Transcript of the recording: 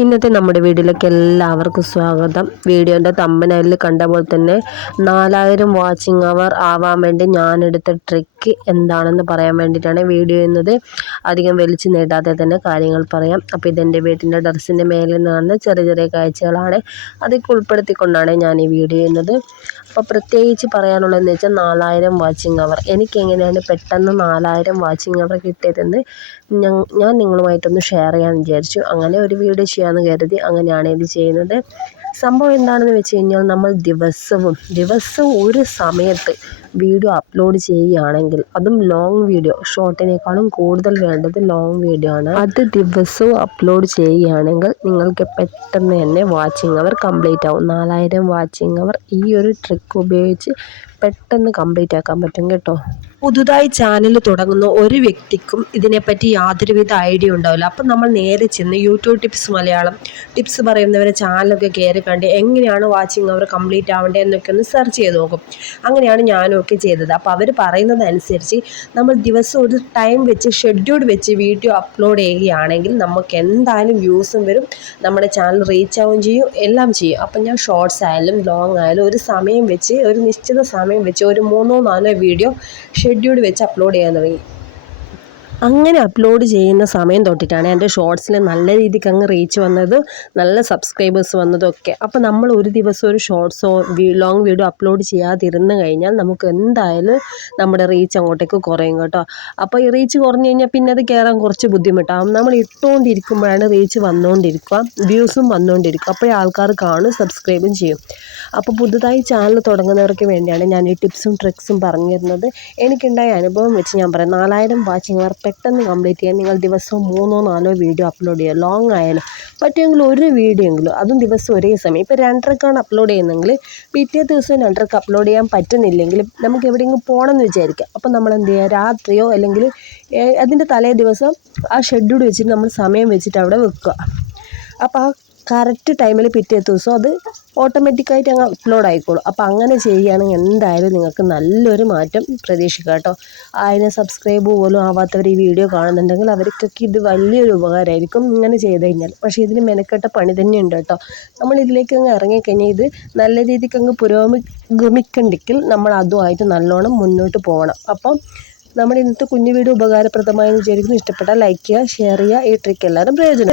ഇന്നത്തെ നമ്മുടെ വീഡിയോയിലേക്ക് എല്ലാവർക്കും സ്വാഗതം. വീഡിയോൻ്റെ തമ്പനയിലിൽ കണ്ട പോലെ തന്നെ 4000 വാച്ചിങ് അവർ ആവാൻ വേണ്ടി ഞാനെടുത്ത ട്രിക്ക് എന്താണെന്ന് പറയാൻ വേണ്ടിയിട്ടാണ് വീഡിയോ ചെയ്യുന്നത്. അധികം വലിച്ചു നീട്ടാതെ തന്നെ കാര്യങ്ങൾ പറയാം. അപ്പോൾ ഇതെൻ്റെ വീട്ടിൻ്റെ ടെറസിൻ്റെ മേലിൽ നിന്ന് ചെറിയ ചെറിയ കാഴ്ചകളാണ്. അതൊക്കെ ഉൾപ്പെടുത്തിക്കൊണ്ടാണ് ഞാൻ ഈ വീഡിയോ ചെയ്യുന്നത്. അപ്പോൾ പ്രത്യേകിച്ച് പറയാനുള്ളതെന്ന് വെച്ചാൽ 4000 വാച്ചിങ് അവർ. എനിക്കെങ്ങനെയാണ് പെട്ടെന്ന് 4000 വാച്ചിങ് അവർ കിട്ടിയതെന്ന് ഞാൻ നിങ്ങളുമായിട്ടൊന്ന് ഷെയർ ചെയ്യാമെന്ന് വിചാരിച്ചു. അങ്ങനെ ഒരു വീഡിയോ ചെയ്യാമെന്ന് കരുതി അങ്ങനെയാണ് ഇത് ചെയ്യുന്നത്. സംഭവം എന്താണെന്ന് വെച്ച് കഴിഞ്ഞാൽ നമ്മൾ ദിവസവും ഒരു സമയത്ത് വീഡിയോ അപ്ലോഡ് ചെയ്യുകയാണെങ്കിൽ, അതും ലോങ് വീഡിയോ, ഷോർട്ടിനേക്കാളും കൂടുതൽ വേണ്ടത് ലോങ് വീഡിയോ ആണ്. അത് ദിവസവും അപ്ലോഡ് ചെയ്യുകയാണെങ്കിൽ നിങ്ങൾക്ക് പെട്ടെന്ന് തന്നെ വാച്ചിങ് അവർ കംപ്ലീറ്റ് ആവും. 4000 വാച്ചിങ് അവർ ഈ ഒരു ട്രിക്ക് ഉപയോഗിച്ച് പെട്ടെന്ന് കംപ്ലീറ്റ് ആക്കാൻ പറ്റും കേട്ടോ. പുതുതായി ചാനൽ തുടങ്ങുന്ന ഒരു വ്യക്തിക്കും ഇതിനെപ്പറ്റി യാതൊരുവിധ ഐഡിയ ഉണ്ടാവില്ല. അപ്പം നമ്മൾ നേരെ ചെന്ന് യൂട്യൂബ് ടിപ്സ് മലയാളം ടിപ്സ് പറയുന്നവരെ ചാനലൊക്കെ കയറി കണ്ട് എങ്ങനെയാണ് വാച്ചിങ് അവർ കംപ്ലീറ്റ് ആവേണ്ടത് എന്നൊക്കെ ഒന്ന് സെർച്ച് ചെയ്ത് നോക്കും. അങ്ങനെയാണ് ഞാനും ഒക്കെ ചെയ്തത്. അപ്പോൾ അവർ പറയുന്നതനുസരിച്ച് നമ്മൾ ദിവസം ഒരു ടൈം വെച്ച് ഷെഡ്യൂൾ വെച്ച് വീഡിയോ അപ്ലോഡ് ചെയ്യുകയാണെങ്കിൽ നമുക്ക് എന്തായാലും വ്യൂസും വരും, നമ്മുടെ ചാനൽ റീച്ച് ആവുകയും ചെയ്യും, എല്ലാം ചെയ്യും. അപ്പം ഞാൻ ഷോർട്സ് ആയാലും ലോങ് ആയാലും ഒരു സമയം വെച്ച്, ഒരു നിശ്ചിത സമയം വെച്ച് ഒരു 3-4 വീഡിയോ ഷെഡ്യൂൾ വെച്ച് അപ്ലോഡ് ചെയ്യാൻ തുടങ്ങി. അങ്ങനെ അപ്ലോഡ് ചെയ്യുന്ന സമയം തൊട്ടിട്ടാണ് എൻ്റെ ഷോർട്സിൽ നല്ല രീതിക്ക് അങ്ങ് റീച്ച് വന്നത്, നല്ല സബ്സ്ക്രൈബേഴ്സ് വന്നതൊക്കെ. അപ്പോൾ നമ്മൾ ഒരു ദിവസം ഒരു ഷോർട്സോ ലോങ് വീഡിയോ അപ്ലോഡ് ചെയ്യാതിരുന്ന് കഴിഞ്ഞാൽ നമുക്ക് എന്തായാലും നമ്മുടെ റീച്ച് അങ്ങോട്ടേക്ക് കുറയും കേട്ടോ. അപ്പോൾ ഈ റീച്ച് കുറഞ്ഞു കഴിഞ്ഞാൽ പിന്നെ അത് കയറാൻ കുറച്ച് ബുദ്ധിമുട്ടാകും. നമ്മൾ ഇട്ടുകൊണ്ടിരിക്കുമ്പോഴാണ് റീച്ച് വന്നുകൊണ്ടിരിക്കുക, വ്യൂസും വന്നുകൊണ്ടിരിക്കുക. അപ്പോഴേ ആൾക്കാർ കാണും, സബ്സ്ക്രൈബും ചെയ്യും. അപ്പോൾ പുതുതായി ചാനൽ തുടങ്ങുന്നവർക്ക് വേണ്ടിയാണ് ഞാൻ ഈ ടിപ്സും ട്രിക്സും പറഞ്ഞു തരുന്നത്. എനിക്കുണ്ടായ അനുഭവം വെച്ച് ഞാൻ പറയാം. 4000 വാച്ചിങ് അവർ പെട്ടെന്ന് കംപ്ലീറ്റ് ചെയ്യാൻ നിങ്ങൾ ദിവസവും 3-4 വീഡിയോ അപ്ലോഡ് ചെയ്യുക. ലോങ് ആയാലും പറ്റുമെങ്കിൽ ഒരു വീഡിയോ എങ്കിലും, അതും ദിവസം ഒരേ സമയം. ഇപ്പോൾ 2:30ക്കാണ് അപ്ലോഡ് ചെയ്യുന്നതെങ്കിൽ പിറ്റേ ദിവസം 2:30ക്ക് അപ്ലോഡ് ചെയ്യാൻ പറ്റുന്നില്ലെങ്കിൽ നമുക്ക് എവിടെയെങ്കിലും പോകണമെന്ന് വിചാരിക്കുക. അപ്പോൾ നമ്മൾ എന്ത് ചെയ്യുക, രാത്രിയോ അല്ലെങ്കിൽ അതിൻ്റെ തലേ ദിവസം ആ ഷെഡ്യൂൾ വെച്ചിട്ട് നമ്മൾ സമയം വെച്ചിട്ട് അവിടെ വെക്കുക. അപ്പോൾ ആ കറക്റ്റ് ടൈമിൽ പിറ്റേ ദിവസം അത് ഓട്ടോമാറ്റിക്കായിട്ട് അങ്ങ് അപ്ലോഡ് ആയിക്കോളും. അപ്പോൾ അങ്ങനെ ചെയ്യുകയാണെങ്കിൽ എന്തായാലും നിങ്ങൾക്ക് നല്ലൊരു മാറ്റം പ്രതീക്ഷിക്കാം കേട്ടോ. 1000 സബ്സ്ക്രൈബ് പോലും ആവാത്തവർ ഈ വീഡിയോ കാണുന്നുണ്ടെങ്കിൽ അവർക്കൊക്കെ ഇത് വലിയൊരു ഉപകാരമായിരിക്കും ഇങ്ങനെ ചെയ്ത് കഴിഞ്ഞാൽ. പക്ഷേ ഇതിന് മെനക്കെട്ട പണി തന്നെയുണ്ട് കേട്ടോ. നമ്മൾ ഇതിലേക്ക് അങ്ങ് ഇറങ്ങിക്കഴിഞ്ഞാൽ ഇത് നല്ല രീതിക്ക് അങ്ങ് പുരോഗമിക്കണ്ടെങ്കിൽ നമ്മൾ അതുമായിട്ട് നല്ലോണം മുന്നോട്ട് പോകണം. അപ്പം നമ്മുടെ ഇന്നത്തെ കുഞ്ഞു വീഡിയോ ഉപകാരപ്രദമായി വിചാരിക്കുന്നു. ഇഷ്ടപ്പെട്ടാൽ ലൈക്ക് ചെയ്യുക, ഷെയർ ചെയ്യുക. ഈ ട്രിക്ക് എല്ലാവരും പ്രയോജനം